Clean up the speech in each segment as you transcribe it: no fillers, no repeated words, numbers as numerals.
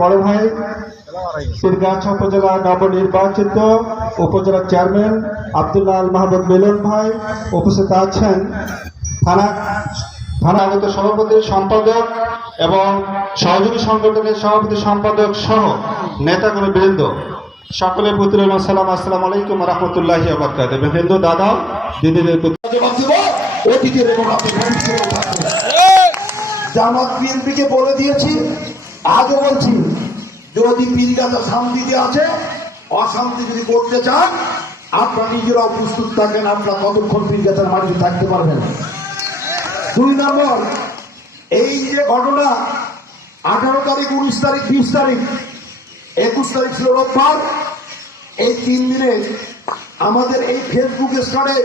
বড় ভাই পীরগাছা উপজেলা নবনির্বাচিত উপজেলা চেয়ারম্যান আব্দুল্লাহ আল মাহমুদ মিলন ভাই উপস্থিত আছেন। থানা আগত সভাপতি সম্পাদক এবং সহযোগী সংগঠনের সভাপতি সম্পাদক সহ নেতাগুলো বৃন্দ সকলের প্রতি সালাম, আসসালামু আলাইকুম ওয়া রাহমাতুল্লাহি ওয়া বারাকাতুহু। হিন্দু দাদা দিদিদের জামাত বিএনপিকে বলে দিয়েছি, আজও বলছি, যদি পীরগাছা শান্তিতে আছে, অশান্তি যদি করতে চান আপনারা নিজেরাও প্রস্তুত থাকেন। আপনারা কতক্ষণ পীরগাছার মাটিতে থাকতে পারবেন? 2 নম্বর, এই যে ঘটনা 18 তারিখ, 19 তারিখ, 20 তারিখ, 21 তারিখ ছিল রোববার, এই 3 দিনে আমাদের এই ফেসবুক স্টারে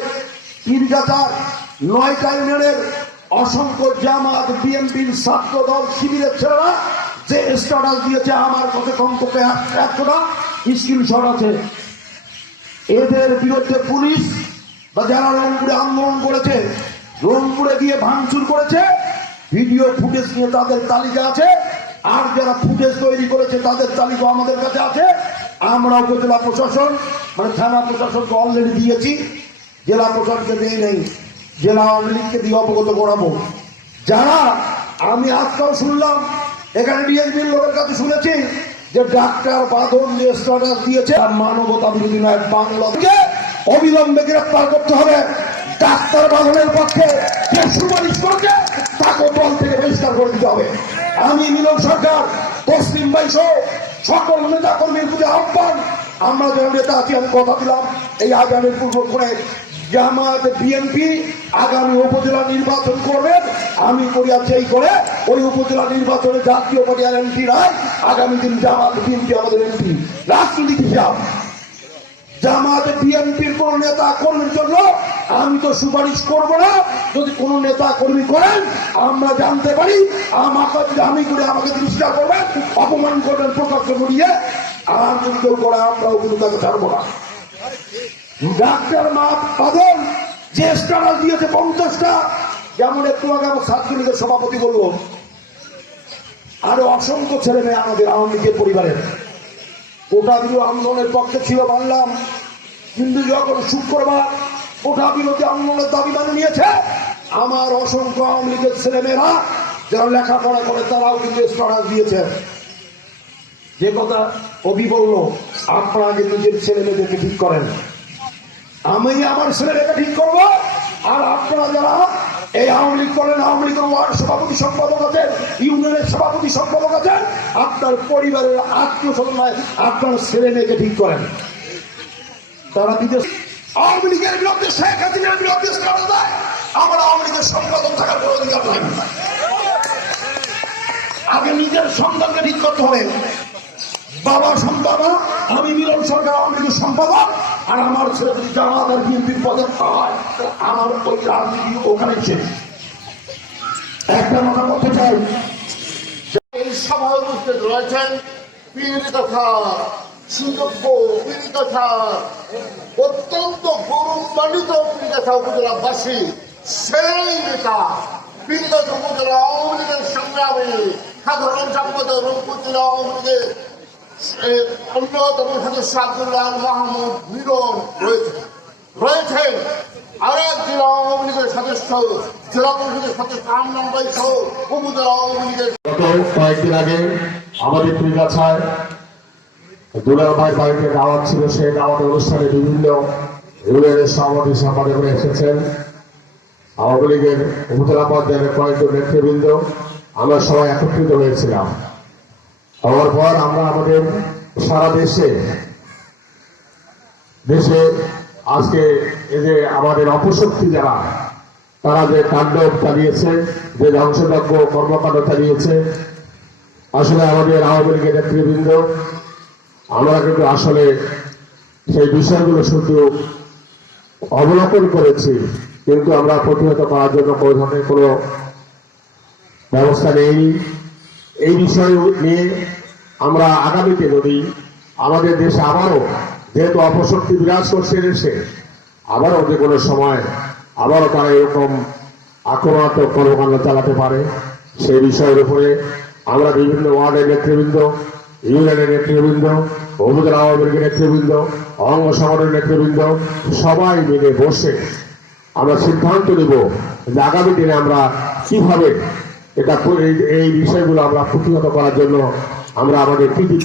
পীরগাছার 9টা ইউনিয়নের অসংখ্য জামাত, বিএনপির, ছাত্র দল, শিবিরের ছেলেরা যে স্ট্যাটাস দিয়েছে, আমার কাছে কমপক্ষে 100টা স্ক্রিনশট আছে। এদের বিরুদ্ধে পুলিশ বা যারা রংপুরে আন্দোলন করেছে, রংপুরে গিয়ে ভাঙচুর করেছে, ভিডিও ফুটেজ নিয়ে তাদের তালিকা আছে। আর যারা ফুটেজ তৈরি করেছে তাদের তালিকা আমাদের কাছে আছে। আমরা উপজেলা প্রশাসন মানে থানা প্রশাসনকে অলরেডি দিয়েছি, জেলা প্রশাসনকে দেই নেই, জেলা আওয়ামী লীগকে দিয়ে অবগত করাবো। যারা, আমি আজকাল শুনলাম এখানে ডিএসপির লোকের কাছে শুনেছি যে ডাক্তার বাঁধন যে স্ট্যাটাস দিয়েছে মানবতা বিরোধী নয়, বাংলাকে অবিলম্বে গ্রেফতার করতে হবে। ডাক্তার বাঁধনের পক্ষে যে সুপারিশ করেছে তাকে দল থেকে বহিষ্কার করে দিতে হবে। আমি মিলন সরকার, তসলিম ভাই সহ সকল নেতা কর্মীর প্রতি আহ্বান, আমরা যারা নেতা আছি, আমি কথা দিলাম এই আগামীর পূর্ব করে জামাত বিএনপি আগামী উপজেলা নির্বাচন করবেন। আমি করিয়া সেই করে ওই উপজেলা নির্বাচনে জাতীয় পার্টির এমপি রায়, আগামী দিন জামাত বিএনপি আমাদের এমপি। রাজনৈতিক হিসাব, জামাত বিএনপির কোন নেতা কর্মীর জন্য আমি তো সুপারিশ করব না। যদি কোন নেতা কর্মী করেন, আমরা জানতে পারি, আমাকে আমি করে আমাকে তিরস্কার করবেন, অপমান করবেন প্রকাশ্য করিয়ে। আর যদি কেউ করে আমরাও কিন্তু তাকে ছাড়বো না। ডাক্তার বাঁধন যে স্ট্যাটাস দিয়েছে 50টা, যেমন একটু আগে আমার ছাত্রলীগের সভাপতি বলল, আরো অসংখ্য ছেলে মেয়ে আমাদের আওয়ামী লীগের পরিবারের কোটা বিরোধী আন্দোলনের পক্ষে ছিল মানলাম, কিন্তু যখন শুক্রবার কোটা বিরোধী আন্দোলনের দাবি মানে নিয়েছে, আমার অসংখ্য আওয়ামী লীগের ছেলে মেয়েরা যারা লেখাপড়া করে তারাও কিন্তু স্ট্যাটাস দিয়েছে। যে কথা কবি বলল, আপনারা আগে নিজের ছেলে মেয়েদেরকে ঠিক করেন, আমি আমার ছেলেটাকে ঠিক করবো। আর আপনারা যারা এই আওয়ামী লীগ করেন, আওয়ামী লীগের ওয়ার্ড সভাপতি সম্পাদক আছেন, ইউনিয়নের সভাপতি সম্পাদক আছেন, আপনার পরিবারের আত্মীয় স্বজন নয়, আপনার ছেলে মেয়েকে ঠিক করেন। তারা বিদেশ আওয়ামী লীগের বিরুদ্ধে, শেখ হাসিনার বিরুদ্ধে স্ট্যাটাস দেয়, আমার আওয়ামী লীগের সম্পাদক থাকার কোনো অধিকার নাই। আগে নিজের সন্তানকে ঠিক করতে হবে। বাবা সম্পাদক, আমি মিলন সরকার আওয়ামী লীগের সম্পাদক, আর আমার ছেলে যদি জামাত আর বিএনপির পদে হয়, আমার ওই রাজনীতি ওখানে শেষ। একটা কথা বলতে চাই, এই সভায় উপস্থিত রয়েছেন পীরগাছা সুযোগ্য, পীরগাছা অত্যন্ত গৌরবান্বিত পীরগাছা উপজেলাবাসী, সেই নেতা পীরগাছা উপজেলা আওয়ামী লীগের সংগ্রামী সাধারণ সম্পাদক, রংপুর জেলা আওয়ামী লীগের অন্যতম সদস্য আব্দুল্লাহ আল মাহমুদ মিলন রয়েছেন। আরেক জেলা আওয়ামী লীগের সদস্য, জেলা পরিষদের সদস্য আমনাম ভাই সহ উপজেলা আওয়ামী লীগের। গত কয়েকদিন আগে আমাদের পীরগাছায় দুলাল ভাই বাড়িতে দাওয়াত ছিল, সেই দাওয়াতের অনুষ্ঠানে বিভিন্ন ইউনিয়নের সভাপতি সম্পাদকরা এসেছেন, আওয়ামী লীগের উপজেলা পর্যায়ের কয়েকজন নেতৃবৃন্দ, আমরা সবাই একত্রিত হয়েছিলাম। হওয়ার পর আমরা আমাদের সারা দেশে আজকে এই যে আমাদের অপশক্তি যারা, তারা যে তাণ্ডব চালিয়েছে, যে ধ্বংসযজ্ঞ কর্মকাণ্ড চালিয়েছে, আসলে আমাদের আওয়ামী লীগের নেতৃবৃন্দ আমরা কিন্তু আসলে সেই বিষয়গুলো শুধু অবলোকন করেছি, কিন্তু আমরা প্রতিহত করার জন্য কোনো ধরনের কোনো ব্যবস্থা নেই। এই বিষয় নিয়ে আমরা আগামীতে যদি আমাদের দেশে আবারও, যেহেতু অপশক্তি বিরাজ করছে দেশে, আবারও যে কোনো সময় আবারও তারা এরকম আক্রমণাত্মক কর্মকাণ্ড চালাতে পারে, সেই বিষয়ের উপরে আমরা বিভিন্ন ওয়ার্ডের নেতৃবৃন্দ, ইউনিয়নের নেতৃবৃন্দ, উপজেলা আওয়ামী লীগের নেতৃবৃন্দ, অঙ্গ সংগঠনের নেতৃবৃন্দ সবাই মিলে বসে আমরা সিদ্ধান্ত নেব যে আগামী দিনে আমরা কিভাবে এই বিষয়গুলো আমরা প্রতিহত করার জন্য আমরা আমাদের কি কি